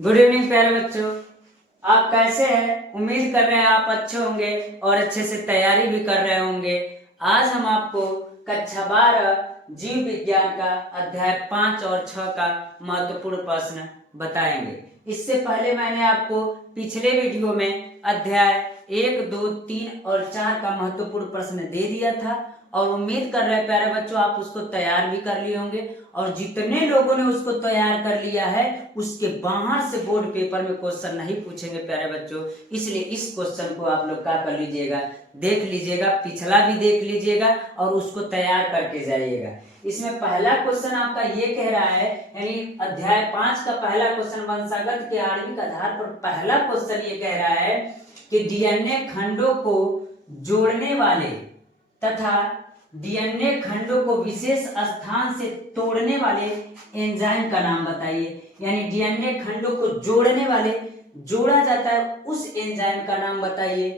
Good evening प्यारे बच्चों। आप कैसे हैं? उम्मीद कर रहे हैं आप अच्छे होंगे और अच्छे से तैयारी भी कर रहे होंगे। आज हम आपको कक्षा 12 जीव विज्ञान का अध्याय 5 और 6 का महत्वपूर्ण प्रश्न बताएंगे। इससे पहले मैंने आपको पिछले वीडियो में अध्याय 1, 2, 3 और 4 का महत्वपूर्ण प्रश्न दे दिया था और उम्मीद कर रहे हैं प्यारे बच्चों आप उसको तैयार भी कर लिए होंगे। और जितने लोगों ने उसको तैयार कर लिया है उसके बाहर से बोर्ड पेपर में क्वेश्चन नहीं पूछेंगे प्यारे बच्चों, इसलिए इस क्वेश्चन को आप लोग क्या कर लीजिएगा, देख लीजिएगा, पिछला भी देख लीजिएगा और उसको तैयार करके जाइएगा। इसमें पहला क्वेश्चन आपका ये कह रहा है, यानी अध्याय 5 का पहला क्वेश्चन वंशागत के आणविक आधार पर पहला क्वेश्चन ये कह रहा है कि डीएनए खंडों को जोड़ने वाले तथा डीएनए खंडों को विशेष स्थान से तोड़ने वाले एंजाइम का नाम बताइए। यानी डीएनए खंडों को जोड़ने वाले, जोड़ा जाता है उस एंजाइम का नाम बताइए।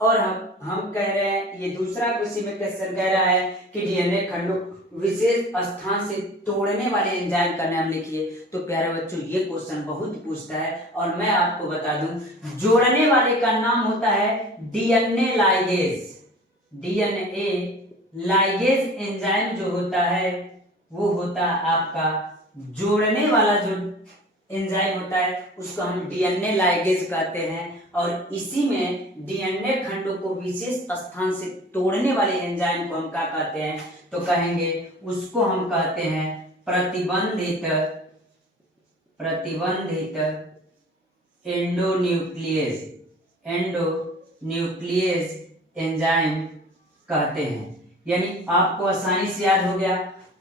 और हम कह रहे हैं ये दूसरा कृषि में क्वेश्चन कह रहा है कि डीएनए खंडों विशेष स्थान से तोड़ने वाले एंजाइम का नाम लिखिए। तो प्यारे बच्चों ये क्वेश्चन बहुत पूछता है और मैं आपको बता दूं, जोड़ने वाले का नाम होता है DNA ligase. DNA ligase enzyme जो होता है वो होता है आपका जोड़ने वाला, जो एंजाइम होता है उसको हम डीएनए लाइगेज कहते हैं। और इसी में डीएनए खंडों को विशेष स्थान से तोड़ने वाले एंजाइम को हम क्या कहते हैं, तो कहेंगे उसको हम कहते हैं प्रतिबंधित एंडोन्यूक्लियस एंजाइम कहते हैं। यानी आपको आसानी से याद हो गया।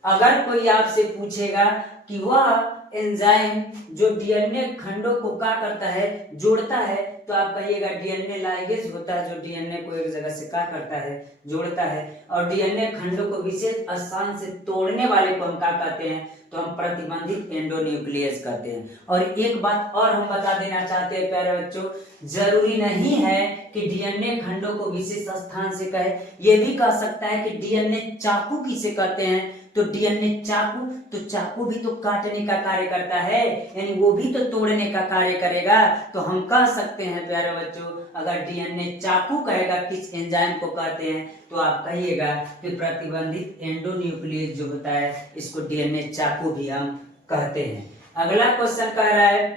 अगर कोई आपसे पूछेगा कि वह एंजाइम जो डीएनए खंडों को क्या करता है, जोड़ता है, तो आप कहिएगा डीएनए लाइगेज होता है जो डीएनए को एक जगह से क्या करता है, जोड़ता है। और डीएनए खंडों को विशेष स्थान से तोड़ने वाले को हम क्या कहते हैं, तो हम प्रतिबंधित एंडोन्यूक्लियस कहते हैं। और एक बात और हम बता देना चाहते हैं प्यारे बच्चों, जरूरी नहीं है कि डीएनए खंडों को विशेष स्थान से कहे, ये भी कह सकता है कि डीएनए चाकू किसे कहते हैं, तो डीएनए चाकू, तो चाकू भी तो काटने का कार्य करता है, यानी वो भी तो तोड़ने का कार्य करेगा। तो हम कह सकते हैं प्यारे बच्चों, अगर डीएनए चाकू कहेगा किस एंजाइम को कहते हैं, तो आप कहिएगा कि प्रतिबंधित एंडोन्यूक्लियस जो होता है इसको डीएनए चाकू भी हम कहते हैं। अगला क्वेश्चन कह रहा है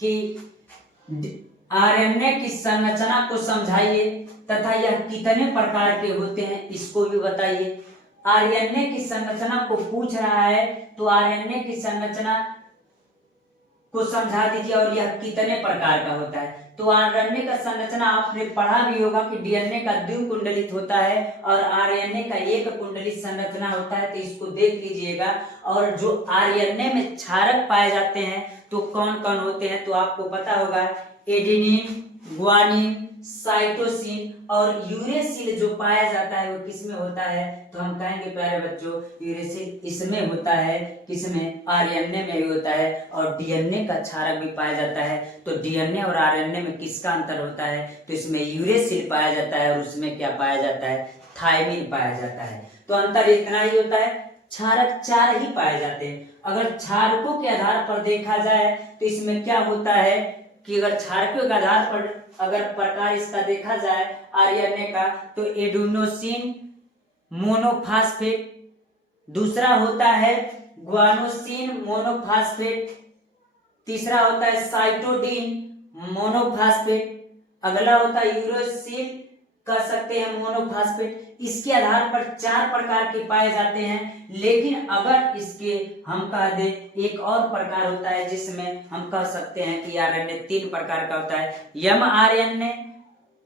कि आरएनए की संरचना को समझाइए तथा यह कितने प्रकार के होते हैं इसको भी बताइए। आरएनए की संरचना को पूछ रहा है, तो आरएनए की संरचना को समझा दीजिए और यह कितने प्रकार का होता है। तो आरएनए का संरचना आपने पढ़ा भी होगा कि डीएनए का द्विकुंडलित होता है और आरएनए का एक कुंडलित संरचना होता है, तो इसको देख लीजिएगा। और जो आरएनए में क्षारक पाए जाते हैं तो कौन कौन होते हैं, तो आपको पता होगा एडेनिन, ग्वानिन, साइटोसिन और यूरेसिल जो पाया जाता है वो किसमें होता है, तो हम कहेंगे प्यारे बच्चों यूरेसिल इसमें होता है, किसमें, आरएनए में भी होता है। और डीएनए का क्षारक भी पाया जाता है। तो डीएनए और आरएनए में किसका अंतर होता है, तो इसमें यूरेसिल पाया जाता है और उसमें क्या पाया जाता है, थायमिन पाया जाता है। तो अंतर इतना ही होता है, क्षारक 4 ही पाए जाते हैं। अगर क्षारकों के आधार पर देखा जाए तो इसमें क्या होता है कि अगर क्षारकों के आधार पर अगर प्रकार इसका देखा जाए आरएनए का, तो एडेनोसिन मोनोफास्फेट, दूसरा होता है ग्वानोसिन मोनोफास्फेट, तीसरा होता है साइटोडिन मोनोफास्फेट, अगला होता है यूरोसिल कह सकते हैं मोनोफास्फेट। इसके आधार पर 4 प्रकार के पाए जाते हैं। लेकिन अगर इसके हम कह दे एक और प्रकार होता है जिसमें हम कह सकते हैं कि आरएनए 3 प्रकार का होता है, एमआरएनए,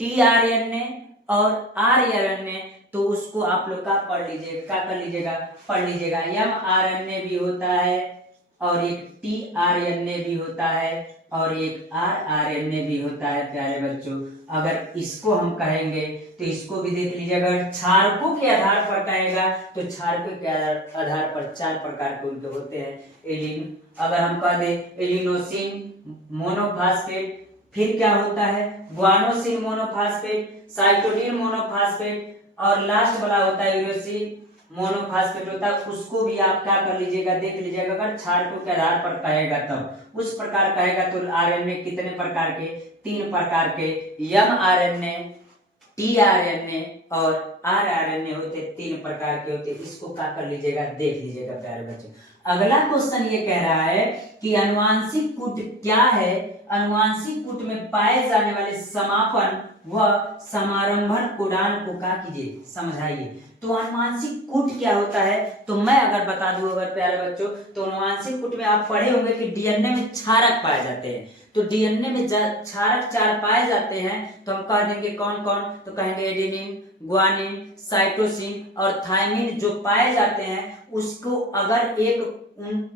टीआरएनए और आरएनए। तो उसको आप लोग का पढ़ लीजिएगा, क्या कर लीजिएगा, पढ़ लीजिएगा। एमआरएनए भी होता है और एक टीआरएनए भी होता है और एक आरआरएनए भी होता है प्यारे बच्चों। अगर इसको हम कहेंगे तो इसको भी देख लीजिए। अगर क्षारकों के आधार पर कहेगा तो क्षारकों के आधार पर 4 प्रकार के उनके होते हैं। अगर हम कह दे एडिनोसिन मोनोफास्फेट, फिर क्या होता है ग्वानोसिन मोनोफास्फेट, साइटोडिन मोनोफास्फेट और लास्ट वाला होता है यूरोसिल मोनोफास्फेट होता है, उसको भी आप क्या कर लीजिएगा, देख लीजिएगा। अगर क्षारकों के आधार पर कहेगा तब उस प्रकार कहेगा तो आरएनए कितने प्रकार के, 3 प्रकार के, mRNA, tRNA और rRNA होते, 3 प्रकार के होते। इसको क्या कर लीजिएगा, देख लीजिएगा प्यारे बच्चों। अगला क्वेश्चन ये कह रहा है कि अनुवांशिक कूट क्या है। अनुवांशिक कूट में पाए जाने वाले समापन व समारंभन कोडान को क्या कीजिए, समझाइए। तो अनुवांशिक कूट क्या होता है, तो मैं अगर बता दूं अगर प्यारे बच्चों, तो अनुवांशिक कूट में आप पढ़े होंगे कि डीएनए में क्षारक पाए जाते हैं। तो डीएनए में क्षारक 4 पाए जाते हैं, तो हम कह देंगे कौन कौन, तो कहेंगे एडेनिन, ग्वानिन, साइटोसिन और थायमिन जो पाए जाते हैं, उसको अगर उन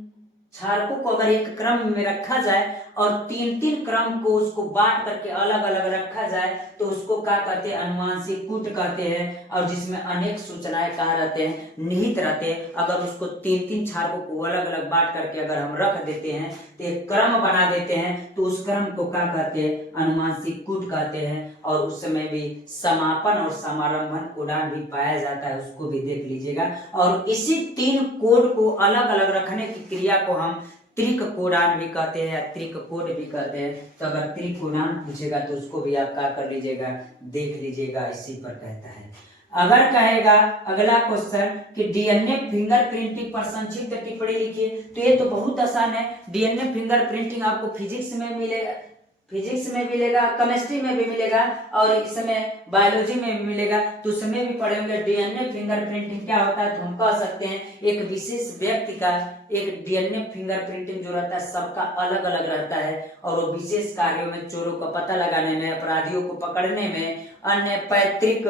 क्षारकों को अगर एक क्रम में रखा जाए और 3-3 क्रम को उसको बांट करके अलग अलग रखा जाए तो उसको क्या कहते हैं, अनुवांशिक कूट कहते हैं। और जिसमें अनेक सूचनाएं कहाँ रहते हैं, निहित रहते हैं। अगर उसको 3-3 क्षारकों को अलग अलग बांट करके अगर हम रख देते हैं तो एक क्रम बना देते हैं, तो उस क्रम को क्या कहते हैं, अनुवांशिक कूट कहते हैं। और उस समय भी समापन और समारंभन कोडान भी पाया जाता है, उसको भी देख लीजिएगा। और इसी 3 कोड को अलग अलग रखने की क्रिया को हम त्रिक कोडान भी कहते हैं या त्रिक कोड भी कहते हैं। तो अगर त्रिक कोडान पूछेगा तो उसको भी आप क्या कर लीजिएगा, देख लीजिएगा। इसी पर कहता है। अगर कहेगा अगला क्वेश्चन कि डीएनए फिंगरप्रिंटिंग पर संक्षिप्त टिप्पणी लिखिए, तो ये तो बहुत आसान है। डीएनए फिंगरप्रिंटिंग आपको फिजिक्स में मिलेगा, केमिस्ट्री में भी मिलेगा और इसमें बायोलॉजी में भी मिलेगा। तो उसमें भी पढ़ेंगे डीएनए फिंगरप्रिंटिंग क्या होता है। तो हम कह सकते हैं एक विशेष व्यक्ति का एक डीएनए फिंगरप्रिंटिंग जो रहता है सबका अलग अलग रहता है, और वो विशेष कार्यों में, चोरों का पता लगाने में, अपराधियों को पकड़ने में, अन्य पैतृक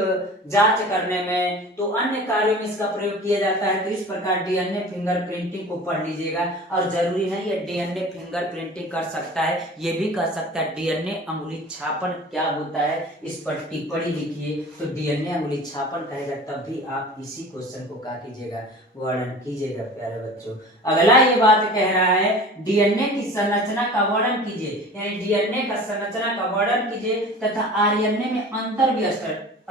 जांच करने में, तो अन्य कार्यों में इसका प्रयोग किया जाता है। तो इस प्रकार डीएनए फिंगरप्रिंटिंग को पढ़ लीजिएगा। और जरूरी नहीं है डीएनए फिंगरप्रिंटिंग कर सकता है, ये भी कर सकता है डीएनए अंगुली छापन क्या होता है, इस पर टिप्पणी लिखिए। तो डीएनए अंगुली छापन कहेगा तब भी आप इसी क्वेश्चन को क्या कीजिएगा, वर्णन कीजिएगा प्यारे बच्चों। अगला ये बात कह रहा है डीएनए की संरचना का वर्णन कीजिए, यानी डीएनए का संरचना का वर्णन कीजिए तथा आरएनए में अंतर भी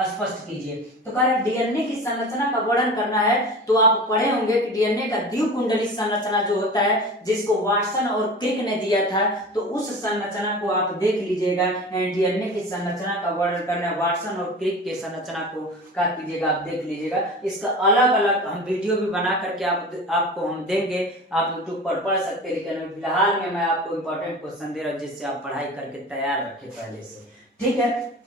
स्पष्ट कीजिए। तो कह रहे डीएनए की संरचना का वर्णन करना है, तो आप पढ़े होंगे कि डीएनए का द्विकुंडली संरचना जो होता है, जिसको वाटसन और क्रिक ने दिया था, तो उस संरचना को आप देख लीजिएगा। डीएनए की संरचना का वर्णन करना है, वाटसन और क्रिक के संरचना को क्या कीजिएगा, आप देख लीजिएगा। इसका अलग अलग हम वीडियो भी बना करके आपको हम देंगे, आप यूट्यूब पर पढ़ सकते हैं। लेकिन फिलहाल में मैं आपको इंपॉर्टेंट क्वेश्चन दे रहा हूँ जिससे आप पढ़ाई करके तैयार रखें पहले से, ठीक है।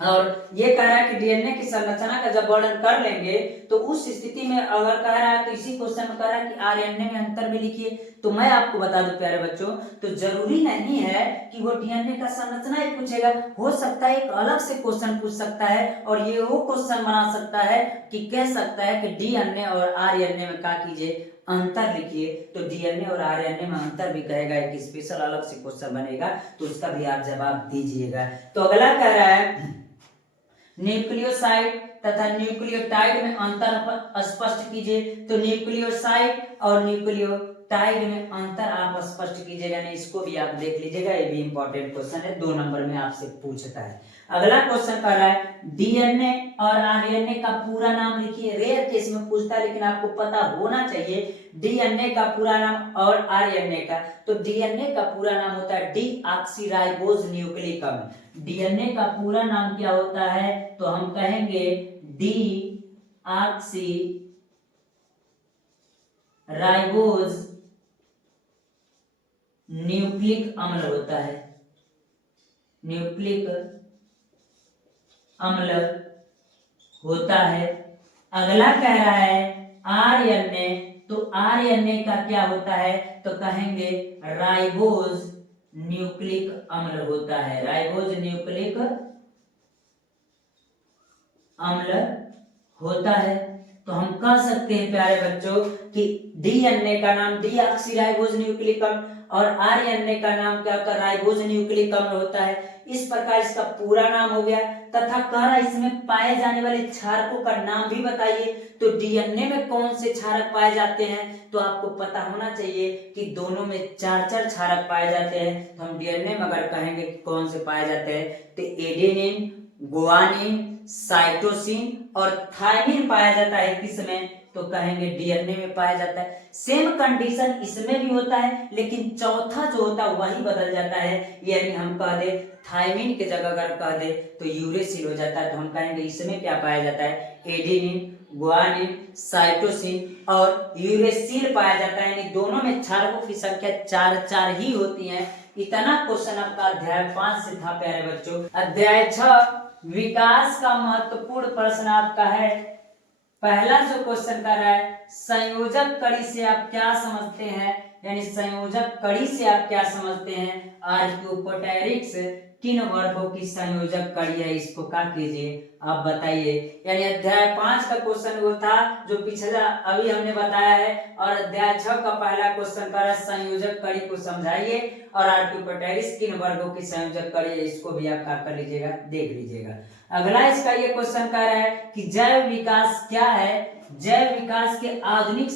और ये कह रहा है कि डीएनए की संरचना का जब वर्णन कर लेंगे तो उस स्थिति में अगर कह रहा है तो इसी क्वेश्चन में कह रहा है कि आरएनए में अंतर भी लिखिए। तो मैं आपको बता दूं प्यारे बच्चों, तो जरूरी नहीं है कि वो डीएनए का संरचना ही पूछेगा, हो सकता है एक अलग से क्वेश्चन पूछ सकता है। और ये वो क्वेश्चन बना सकता है कि कह सकता है कि डीएनए और आरएनए में क्या कीजिए, अंतर लिखिए। तो डीएनए और आरएनए में अंतर भी कहेगा, एक स्पेशल अलग से क्वेश्चन बनेगा, तो उसका भी आप जवाब दीजिएगा। तो अगला कह रहा है न्यूक्लियोसाइड तथा न्यूक्लियोटाइड में अंतर स्पष्ट कीजिए। तो न्यूक्लियोसाइड और न्यूक्लियोटाइड में अंतर आप स्पष्ट कीजिएगा, नहीं इसको भी आप देख लीजिएगा, ये भी इंपॉर्टेंट क्वेश्चन है, 2 नंबर में आपसे पूछता है। अगला क्वेश्चन कह रहा है डीएनए और आरएनए का पूरा नाम लिखिए। रेयर केस में पूछता है, लेकिन आपको पता होना चाहिए डीएनए का पूरा नाम और आरएनए का। तो डीएनए का पूरा नाम होता है डीऑक्सीराइबोज न्यूक्लिक अम्ल। डीएनए का पूरा नाम क्या होता है, तो हम कहेंगे डीऑक्सीराइबोज न्यूक्लिक अम्ल होता है, न्यूक्लिक अम्ल होता है। अगला कह रहा है आरएनए, तो आरएनए का क्या होता है, तो कहेंगे राइबोज न्यूक्लिक अम्ल होता है, राइबोज न्यूक्लिक अम्ल होता है। तो हम कह सकते हैं प्यारे बच्चों कि डीएनए का नाम डीऑक्सीराइबोज न्यूक्लिक अम्ल और आरएनए का नाम क्या होता है, राइबोज न्यूक्लिक अम्ल होता है। इस प्रकार इसका पूरा नाम हो गया। तथा कह रहा इसमें पाए जाने वाले क्षारकों का नाम भी बताइए। तो डीएनए में कौन से क्षारक पाए जाते हैं, तो आपको पता होना चाहिए कि दोनों में 4 क्षारक पाए जाते हैं। तो हम डीएनए में अगर कहेंगे कि कौन से पाए जाते हैं, तो एडेनिन, गुआनिन, साइटोसिन और थायमिन पाया जाता है। किसमें, तो कहेंगे डीएनए में पाया जाता है। सेम कंडीशन इसमें भी होता है, लेकिन चौथा जो होता है वही बदल जाता है, यानी हम कह दे थायमिन के जगह अगर कह दे तो यूरेसिल हो जाता है। तो हम कहेंगे इसमें क्या पाया जाता है, एडेनिन, ग्वानिन, साइटोसिन और यूरेसिल पाया जाता है। यानी दोनों में क्षारकों की संख्या 4 ही होती है। इतना क्वेश्चन आपका अध्याय 5 से था प्यारे बच्चों। अध्याय 6 विकास का महत्वपूर्ण प्रश्न आपका है। पहला जो क्वेश्चन कर रहा है, संयोजक कड़ी से आप क्या समझते हैं, यानी संयोजक कड़ी से आप क्या समझते हैं, आर्कियोपोटेरिक्स किन वर्गों की संयोजक कड़ी है, इसको क्या कीजिए आप बताइए। यानी अध्याय 5 का क्वेश्चन वो था जो पिछला अभी हमने बताया है, और अध्याय 6 का पहला क्वेश्चन कर संयोजक कड़ी को समझाइए और आर्कियोपोटेरिक्स किन वर्गों की संयोजक कड़ी है, इसको भी आप क्या कर लीजिएगा, देख लीजिएगा। अगला इसका ये क्वेश्चन कर रहा है कि जैव विकास क्या है, जैव विकास के आधुनिक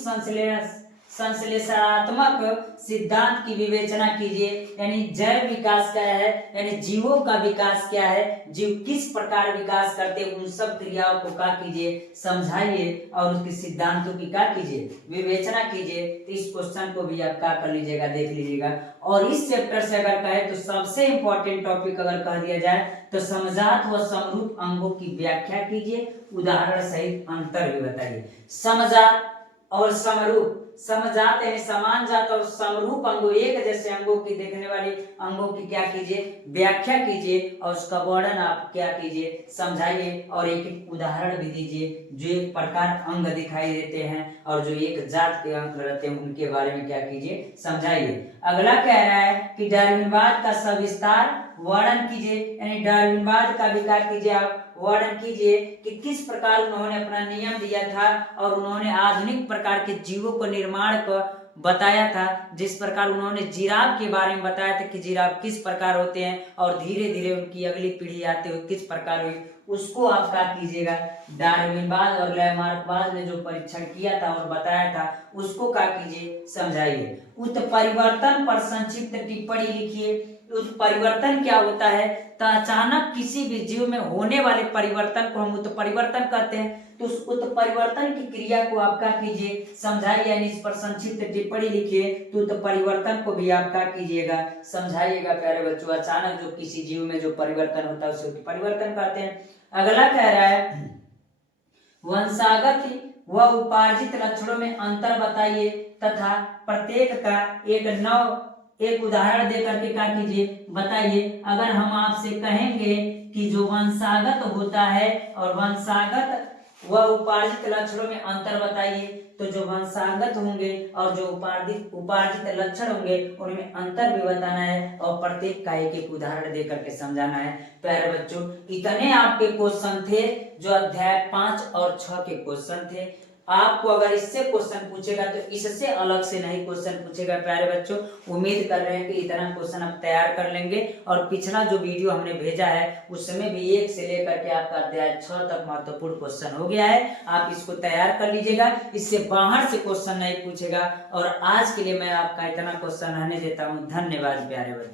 संश्लेषणात्मक सिद्धांत की विवेचना कीजिए। यानी जैव विकास क्या है, यानी जीवों का विकास क्या है, जीव किस प्रकार विकास करते हैं, उन सब क्रियाओं को क्या कीजिए, समझाइए और उसके सिद्धांतों की क्या कीजिए, विवेचना कीजिए। तो इस क्वेश्चन को भी आप क्या कर लीजिएगा, देख लीजिएगा। और इस चैप्टर से अगर कहे तो सबसे इंपॉर्टेंट टॉपिक अगर कह दिया जाए तो समजात व समरूप अंगों की व्याख्या कीजिए, उदाहरण सहित अंतर भी बताइए। समजात और समरूप, समजात यानी समान जात और समरूप अंगों, एक जैसे अंगों की देखने वाली अंगों की क्या कीजिए, व्याख्या कीजिए और उसका वर्णन आप क्या कीजिए, समझाइए और एक एक उदाहरण भी दीजिए जो एक प्रकार अंग दिखाई देते हैं और जो एक जात के अंग रहते हैं उनके बारे में क्या कीजिए, समझाइए। अगला कह रहा है कि डार्विनवाद का सविस्तार वर्णन कीजिए, यानी डार्विनवाद का भी क्या कीजिए, आप वर्णन कीजिए कि किस प्रकार उन्होंने अपना नियम दिया था और उन्होंने आधुनिक प्रकार के जीवों को निर्माण को बताया था। जिस प्रकार उन्होंने जिराफ के बारे में बताया था कि जिराफ किस प्रकार होते हैं और धीरे धीरे उनकी अगली पीढ़ी आते हुए किस प्रकार हुई, उसको आप क्या कीजिएगा, डार्विनवाद और लैमार्कवाद ने जो परीक्षण किया था और बताया था उसको क्या कीजिए, समझाइए। उत्परिवर्तन पर संक्षिप्त टिप्पणी लिखिए। उत्परिवर्तन क्या होता है, तो अचानक किसी भी जीव में होने वाले परिवर्तन को हम उत्परिवर्तन कहते हैं। तो उस उत्परिवर्तन की क्रिया को आप क्या कीजिए, समझाइए, यानी इस पर संक्षिप्त टिप्पणी लिखिए। तो उत्परिवर्तन को भी आप क्या कीजिएगा, समझाइएगा प्यारे बच्चों। अचानक जो किसी जीव में जो परिवर्तन होता है उसे उत्परिवर्तन कहते हैं। अगला कह रहा है वंशागत व उपार्जित लक्षणों में अंतर बताइए तथा प्रत्येक का एक उदाहरण दे करके क्या कीजिए, बताइए। अगर हम आपसे कहेंगे कि जो वंशागत होता है और वंशागत व उपार्जित लक्षणों में अंतर बताइए, तो जो वंशागत होंगे और जो उपार्जित लक्षण होंगे उनमें अंतर भी बताना है और प्रत्येक का एक एक उदाहरण दे करके समझाना है। प्यारे बच्चों, इतने आपके क्वेश्चन थे जो अध्याय 5 और 6 के क्वेश्चन थे। आपको अगर इससे क्वेश्चन पूछेगा तो इससे अलग से नहीं क्वेश्चन पूछेगा। प्यारे बच्चों, उम्मीद कर रहे हैं कि इतना क्वेश्चन आप तैयार कर लेंगे। और पिछला जो वीडियो हमने भेजा है उसमें भी 1 से लेकर के आपका अध्याय 6 तक महत्वपूर्ण क्वेश्चन हो गया है। आप इसको तैयार कर लीजिएगा, इससे बाहर से क्वेश्चन नहीं पूछेगा। और आज के लिए मैं आपका इतना क्वेश्चन रहने देता हूँ। धन्यवाद प्यारे बच्चों।